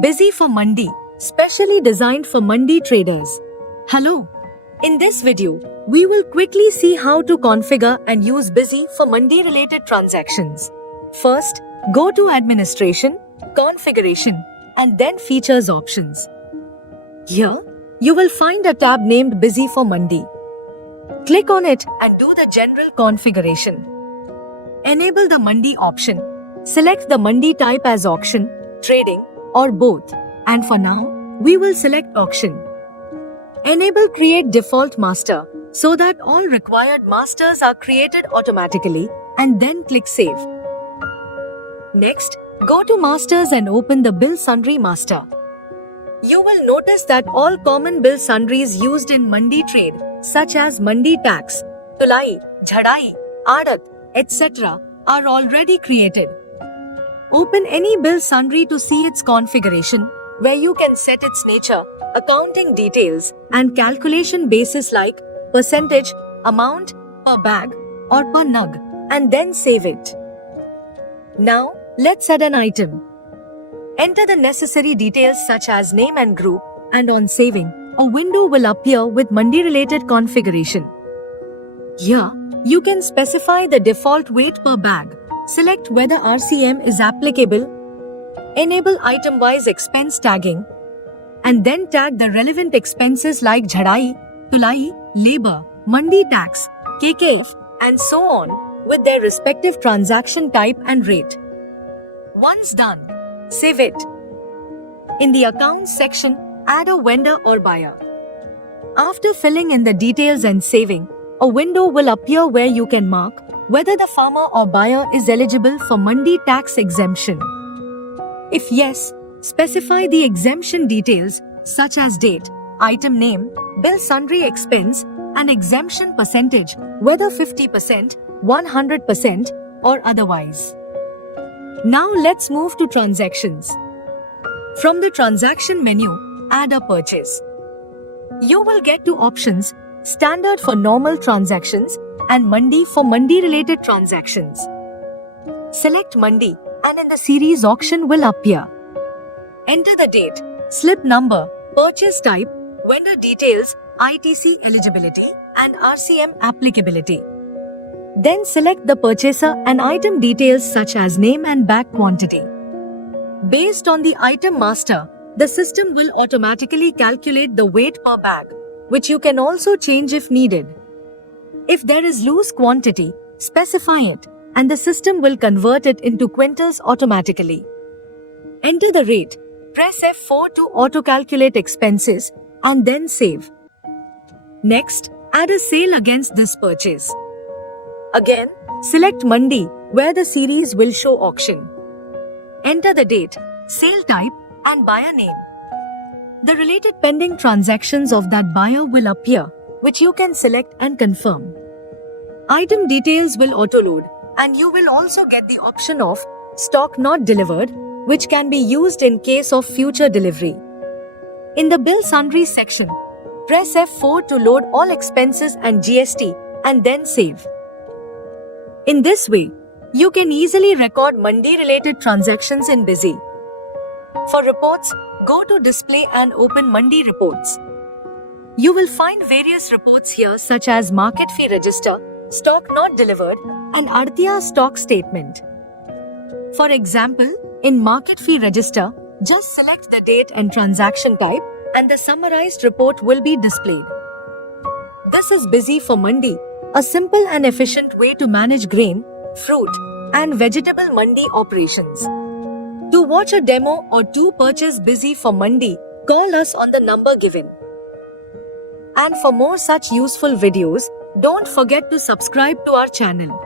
Busy for Mandi, specially designed for Mandi traders. Hello. In this video, we will quickly see how to configure and use Busy for Mandi related transactions. First, go to Administration, Configuration, and then Features options. Here, you will find a tab named Busy for Mandi. Click on it and do the general configuration. Enable the Mandi option. Select the Mandi type as auction, trading, or both, and for now, we will select auction. Enable Create Default Master so that all required masters are created automatically, and then click Save. Next, go to Masters and open the Bill Sundry Master. You will notice that all common bill sundries used in Mandi trade, such as Mandi tax, Tulai, Jhadai, Adat, etc., are already created. Open any bill sundry to see its configuration, where you can set its nature, accounting details, and calculation basis like percentage, amount, per bag, or per nug, and then save it. Now, let's add an item. Enter the necessary details such as name and group, and on saving, a window will appear with Mandi-related configuration. Here, you can specify the default weight per bag, select whether RCM is applicable, enable item-wise expense tagging, and then tag the relevant expenses like Jhadai, Tulai, labor, Mandi tax, KKF, and so on with their respective transaction type and rate. Once done, save it. In the Accounts section, add a vendor or buyer. After filling in the details and saving, a window will appear where you can mark whether the farmer or buyer is eligible for Mandi tax exemption. If yes, specify the exemption details such as date, item name, bill sundry expense, and exemption percentage, whether 50%, 100%, or otherwise. Now let's move to transactions. From the transaction menu, add a purchase. You will get two options, standard for normal transactions and Mandi for Mandi-related transactions. Select Mandi and in the series auction will appear. Enter the date, slip number, purchase type, vendor details, ITC eligibility, and RCM applicability. Then select the purchaser and item details such as name and bag quantity. Based on the item master, the system will automatically calculate the weight per bag, which you can also change if needed. If there is loose quantity, specify it, and the system will convert it into quintals automatically. Enter the rate, press F4 to auto-calculate expenses, and then save. Next, add a sale against this purchase. Again, select Mandi, where the series will show auction. Enter the date, sale type, and buyer name. The related pending transactions of that buyer will appear, which you can select and confirm. Item details will auto-load, and you will also get the option of stock not delivered, which can be used in case of future delivery. In the Bill Sundry section, press F4 to load all expenses and GST, and then save. In this way, you can easily record Mandi-related transactions in Busy. For reports, go to Display and open Mandi Reports. You will find various reports here such as Market Fee Register, Stock Not Delivered, and Artiya Stock Statement. For example, in Market Fee Register, just select the date and transaction type, and the summarized report will be displayed. This is Busy for Mandi, a simple and efficient way to manage grain, fruit, and vegetable Mandi operations. To watch a demo or to purchase Busy for Mandi, call us on the number given. And for more such useful videos, don't forget to subscribe to our channel.